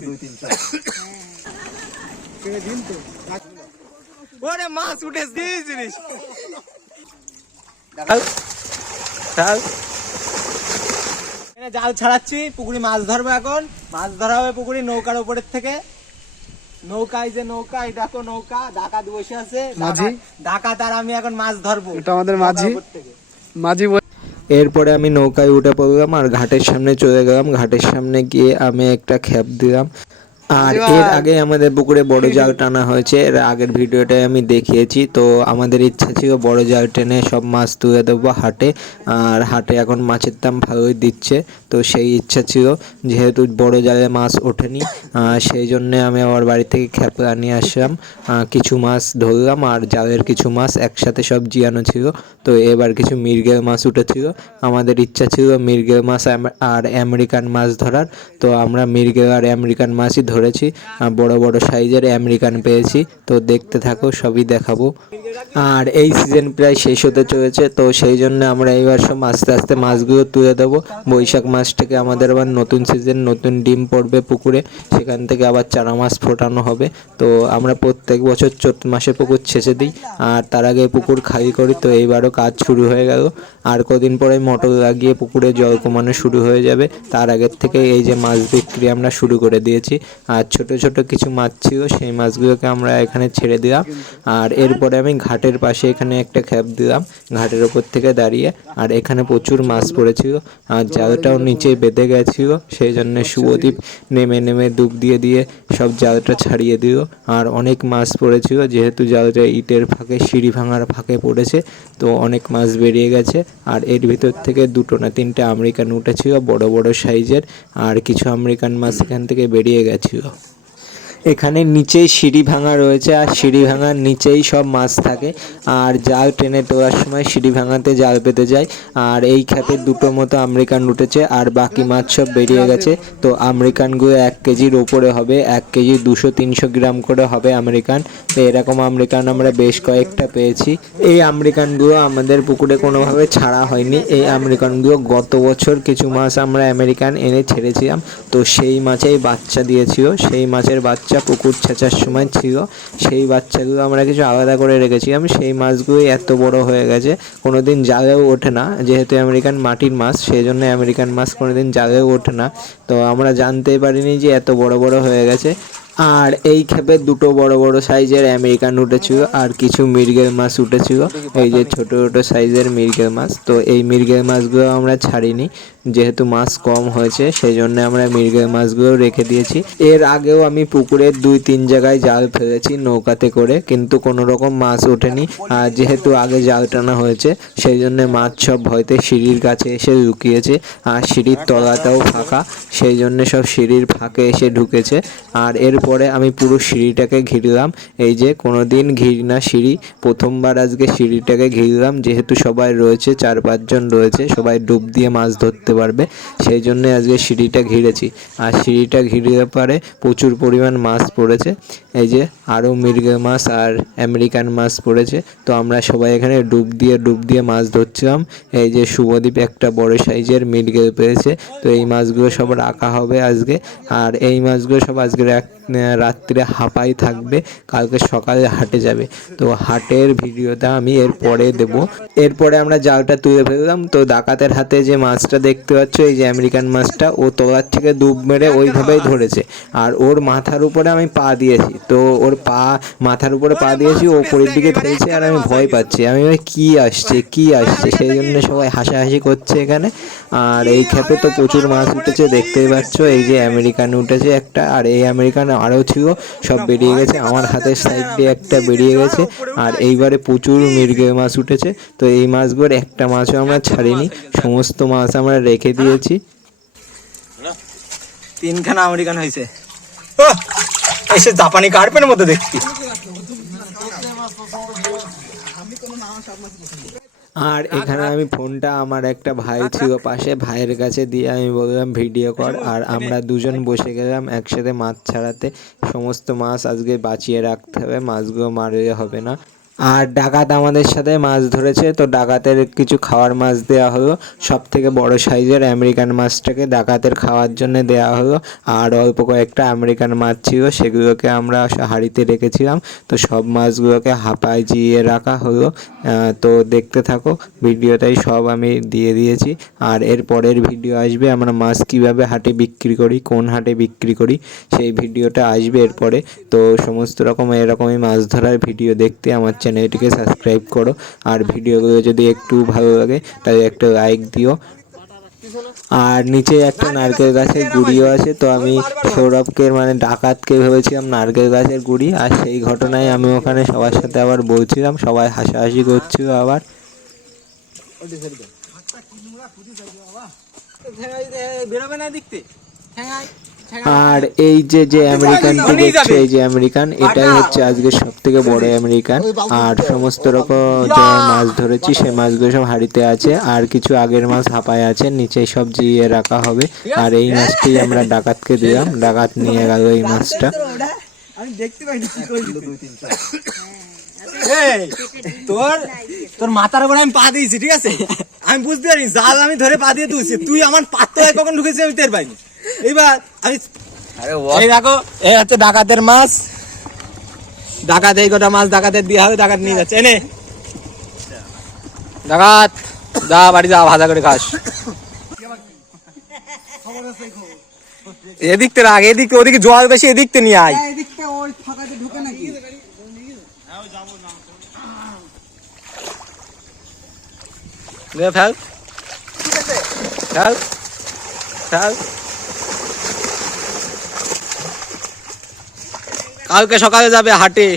ছিল দুই তিনটা ওরে মাছ উঠে দিয়েছিস জাল ছাড়াচ্ছি পুকুরি মাছ ধরবো এখন। মাছ ধরা হবে পুকুরি নৌকার উপরের থেকে। নৌকায় যে নৌকা এই দেখো নৌকা ডাকাত বসে আছে। মাঝি? ডাকাত- আর আমি এখন মাছ ধরবো। এটা আমাদের মাঝি। মাঝি বল- এরপরে আমি নৌকায় উঠে পড়লাম আর ঘাটের সামনে চলে গেলাম। ঘাটের সামনে গিয়ে আমি একটা খ্যাপ দিলাম। আর এর আগে আমাদের পুকুরে বড় জাল টানা হয়েছে। এর আগের ভিডিওটায় আমি দেখিয়েছি। তো আমাদের ইচ্ছা ছিল বড় জাল টেনে সব মাছ তুলে দেবো হাটে। আর হাটে এখন মাছের দাম ভালোই দিচ্ছে। তো সেই ইচ্ছা ছিল যেহেতু বড় জালে মাছ ওঠেনি সেই জন্য আমি আমার বাড়ি থেকে খ্যাপলা নিয়ে আসলাম। কিছু মাছ ধরলাম আর জালের কিছু মাছ একসাথে সব জিয়ানো ছিল। তো এবার কিছু মৃগেল মাছ উঠেছিল। আমাদের ইচ্ছা ছিল মৃগেল মাছ আর আমেরিকান মাছ ধরার। তো আমরা মৃগেল আর আমেরিকান মাছই ধরেছি। বড় বড় সাইজের আমেরিকান পেয়েছি। তো দেখতে থাকো সবই দেখাবো। আর এই সিজন প্রায় শেষ হতে চলেছে, তো সেই জন্য আমরা এইবার সব আস্তে আস্তে মাছগুলো তুলে দেবো। বৈশাখ মাস থেকে আমাদের আবার নতুন সিজন নতুন ডিম পড়বে পুকুরে, সেখান থেকে আবার চারা মাছ ফোটানো হবে। তো আমরা প্রত্যেক বছর চৈত্র মাসে পুকুর ছেঁচে দিই, আর তার আগে পুকুর খালি করি, তো এইবারও কাজ শুরু হয়ে গেল। আর কদিন পরে মোটর লাগিয়ে পুকুরে জল কমানো শুরু হয়ে যাবে। তার আগের থেকে এই যে মাছ বিক্রি আমরা শুরু করে দিয়েছি। আর ছোট ছোট কিছু মাছ ছিল, সেই মাছগুলোকে আমরা এখানে ছেড়ে দিলাম। আর এরপরে আমি ঘাটের পাশে এখানে একটা খ্যাপ দিলাম, ঘাটের ওপর থেকে দাঁড়িয়ে। আর এখানে প্রচুর মাছ পড়েছিল। আর জালটাও নিচে বেঁধে গেছিল, সেই জন্য শুভদীপ নেমে নেমে ডুব দিয়ে দিয়ে সব জালটা ছাড়িয়ে দিল। আর অনেক মাছ পড়েছিল, যেহেতু জালটা ইটের ফাঁকে, সিঁড়ি ভাঙার ফাঁকে পড়েছে, তো অনেক মাছ বেরিয়ে গেছে। আর এর ভিতর থেকে দুটো না তিনটে আমেরিকান উঠেছিল, বড় বড় সাইজের, আর কিছু আমেরিকান মাছ এখান থেকে বেরিয়ে গেছিল। এখানে নিচেই সিঁড়ি ভাঙা রয়েছে, আর সিঁড়ি ভাঙার নিচেই সব মাছ থাকে। আর জাল টেনে তোলার সময় সিঁড়ি ভাঙাতে জাল পেতে যায়। আর এই খাতে দুটো মতো আমেরিকান উঠেছে, আর বাকি মাছ সব বেরিয়ে গেছে। তো আমেরিকানগুলো এক কেজির ওপরে হবে, এক কেজি দুশো, তিনশো গ্রাম করে হবে আমেরিকান। তো এরকম আমেরিকান আমরা বেশ কয়েকটা পেয়েছি। এই আমেরিকানগুলো আমাদের পুকুরে কোনোভাবে ছাড়া হয়নি। এই আমেরিকানগুলো গত বছর কিছু মাছ আমরা আমেরিকান এনে ছেড়েছিলাম। তো সেই মাছেই বাচ্চা দিয়েছিল। সেই মাছের বাচ্চা পুকুর ছেঁচার সময় ছিল, সেই বাচ্চাগুলো আমরা কিছু আলাদা করে রেখেছিলাম। সেই মাছগুলোই এত বড় হয়ে গেছে, কোনোদিন জালেও ওঠে না। যেহেতু আমেরিকান মাটির মাছ সেই জন্য আমেরিকান মাছ কোনোদিন জালেও ওঠে না। তো আমরা জানতেই পারিনি যে এত বড় বড় হয়ে গেছে। আর এই ক্ষেপে দুটো বড় বড় সাইজের আমেরিকান উঠেছিল, আর কিছু মৃগেল মাছ উঠেছিল। এই যে ছোট ছোট সাইজের মৃগেল মাছ, তো এই মৃগেল মাছগুলো আমরা ছাড়িনি। যেহেতু মাছ কম হয়েছে সেই জন্য আমরা মৃগেল মাছগুলো রেখে দিয়েছি। এর আগেও আমি পুকুরের দুই তিন জায়গায় জাল ফেলেছি নৌকাতে করে, কিন্তু কোনো রকম মাছ ওঠেনি। আর যেহেতু আগে জাল টানা হয়েছে সেই জন্য মাছ সব ভয়তে সিঁড়ির কাছে এসে লুকিয়েছে, আর সিঁড়ির তলাটাও ফাঁকা সেই জন্য সব সিঁড়ির ফাঁকে এসে ঢুকেছে। আর এরপরে আমি পুরো সিঁড়িটাকে ঘিরলাম। এই যে কোনো দিন ঘিরি না সিঁড়ি। প্রথমবার আজকে সিঁড়িটাকে ঘিরলাম, যেহেতু সবাই রয়েছে, চার পাঁচজন রয়েছে, সবাই ডুব দিয়ে মাছ ধরতে পারবে। সেই জন্য আজকে সিঁড়িটা ঘিরেছি। আর সিঁড়িটা ঘিরে পারে প্রচুর পরিমাণ মাছ পড়েছে। এই যে আরও মৃগেল মাছ আর আমেরিকান মাছ পড়েছে। তো আমরা সবাই এখানে ডুব দিয়ে ডুব দিয়ে মাছ ধরছিলাম। এই যে শুভদ্বীপ একটা বড় সাইজের মৃগেল পেয়েছে। তো এই মাছগুলো সব রাখা হবে আজকে। আর এই মাছগুলো সব আজকে রাত্রে হাঁপাই থাকবে। কালকে সকালে হাটে যাবে। তো হাটের ভিডিওটা আমি এর পরে দেব। এরপরে আমরা জালটা তুলে ফেললাম। তো ডাকাতের হাতে যে মাছটা দেখতে পাচ্ছ এই যে আমেরিকান মাছটা, ও তলার থেকে ডুব মেরে ওইভাবেই ধরেছে। আর ওর মাথার উপরে আমি পা দিয়েছি। তো ওর পা, মাথার উপরে পা দিয়েছি, ও উপরের দিকে ফেলছে আর আমি ভয় পাচ্ছি। আমি কি আসছে কি আসছে? সেই জন্য সবাই হাসাহাসি করছে এখানে। আর এই ক্ষেপে তো প্রচুর মাছ উঠেছে, দেখতেই পাচ্ছ। এই যে আমেরিকান উঠেছে একটা, আর এই আমেরিকান আরও ছিল, সব বেরিয়ে গেছে। আমার হাতের সাইড দিয়ে একটা বেরিয়ে গেছে, আর এইবারে প্রচুর মৃগে মাছ উঠেছে। তো এই মাছগুলোর একটা মাছও আমরা ছাড়িনি। সমস্ত মাছ আমরা রেখে দিয়েছি। তিনখানা আমেরিকান হয়েছে। এসে জাপানি কার্পের মতো দেখছি। আর এখানে আমি ফোনটা আমার একটা ভাই ছিল পাশে ভাইয়ের কাছে দিয়ে আমি বললাম ভিডিও কর। আর আমরা দুজন বসে গেলাম একসাথে মাছ ছাড়াতে। সমস্ত মাছ আজকে বাঁচিয়ে রাখতে হবে মাছগুলো মারলে হবে না। আর ডাকাত আমাদের সাথে মাছ ধরেছে, তো ডাকাতের কিছু খাওয়ার মাছ দেওয়া হলো। সব থেকে বড় সাইজের আমেরিকান মাছটাকে ডাকাতের খাওয়ার জন্য দেওয়া হলো। আর অল্প কয়েকটা আমেরিকান মাছ ছিল, সেগুলোকে আমরা হাঁড়িতে রেখেছিলাম। তো সব মাছগুলোকে হাঁপায় জিয়ে রাখা হলো। তো দেখতে থাকো, ভিডিওটাই সব আমি দিয়ে দিয়েছি। আর এর পরের ভিডিও আসবে, আমরা মাছ কীভাবে হাটে বিক্রি করি, কোন হাটে বিক্রি করি, সেই ভিডিওটা আসবে এরপরে তো সমস্ত রকম এরকমই মাছ ধরার ভিডিও দেখতে আমার চ্যানেলটিকে সাবস্ক্রাইব করো। আর ভিডিওগুলো যদি একটু ভালো লাগে তাহলে একটা লাইক দিও। আর নিচে একটা নারকেল গাছের গুড়িও আছে তো আমি সৌরভকে মানে ডাকাতকে ভেবেছিলাম নারকেল গাছের গুড়ি। আর সেই ঘটনায় আমি ওখানে সবার সাথে আবার বলছিলাম সবাই হাসাহাসি করছিল আবার। বেরোবে না দেখতে। ঠ্যাঙাই আর এই যে যে আমেরিকানটি দেখছ এই যে আমেরিকান এটাই হচ্ছে আজকে সব থেকে বড় আমেরিকান আর সমস্ত রকম যে মাছ ধরেছি সেই মাছগুলো সব হাড়িতে আছে। আর কিছু আগের মাছ হাঁপায় আছে নিচে সব জিয়ে রাখা হবে। আর এই মাছটি আমরা ডাকাতকে দিলাম। ডাকাত নিয়ে গেল এই মাছটা। আমি দেখতে এই, তোর তোর মাথার উপরে আমি পা দিয়েছি ঠিক আছে? আমি বুঝতে পারি জাল আমি ধরে পা দিয়ে তুলছি। তুই আমার পাত্তায় কখন ঢুকেছিস আমি টের পাইনি। এইবার আমি এই দেখো এই হচ্ছে ডাকাতের মাছ। ডাকাত এই কটা মাছ ডাকাতের দিয়ে হবে ডাকাত নিয়ে যাচ্ছে। এনে। ডাকাত যা বাড়ি যা ভাজা করে খাস। এদিক থেকে রাখ এদিক ওদিকে জল বেশি এদিক থেকে নিয়ে আয়। নে ফেল। ফেল। ফেল। কালকে সকালে যাবে হাটে।